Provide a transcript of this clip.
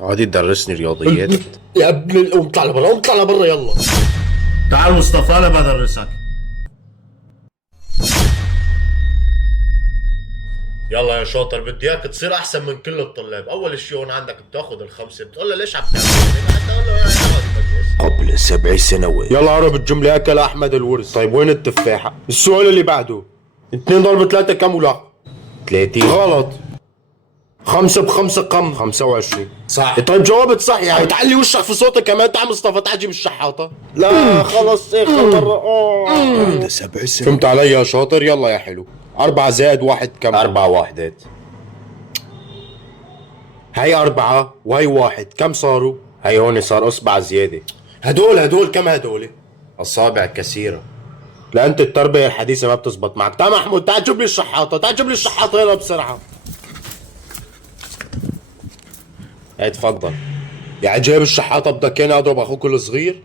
عادي تدرسني رياضيات. يا ابن الام اطلع لبرا، قوم اطلع لبرا يلا. تعال مصطفى انا بدرسك. يلا يا شاطر، بدي اياك تصير احسن من كل الطلاب. اول شيء هون عندك بتاخذ الخمسه، بتقول له ليش عم تعمل هيك؟ بتقول له يعني اقعد بدرس. قبل 7 سنوات. يلا عرب الجملة أكل أحمد الورث. طيب وين التفاحة؟ السؤال اللي بعده. 2 ضرب 3 كم ولا؟ 30. غلط. 5 ب5 كم؟ 25. صح. طيب جاوبت صح يعني. تعلي وشك في صوتك كمان. تعال مصطفى تعال جيب الشحاطة. لا خلص اخر مرة. 7 سنوات. فهمت علي يا شاطر؟ يلا يا حلو. 4 زائد 1 كم؟ 4 وحدات. هاي 4 وهي 1 كم صاروا؟ هاي هون صار اصبع زيادة. هدول كم هدول؟ اصابع كثيرة. لا انت التربية الحديثة ما بتزبط معك. تعال محمود تعال جيب لي الشحاطة، تعال جيب لي الشحاطة يلا بسرعة. هاي تفضل. يعني جايب الشحاطة بدك اياني اضرب اخوك الصغير؟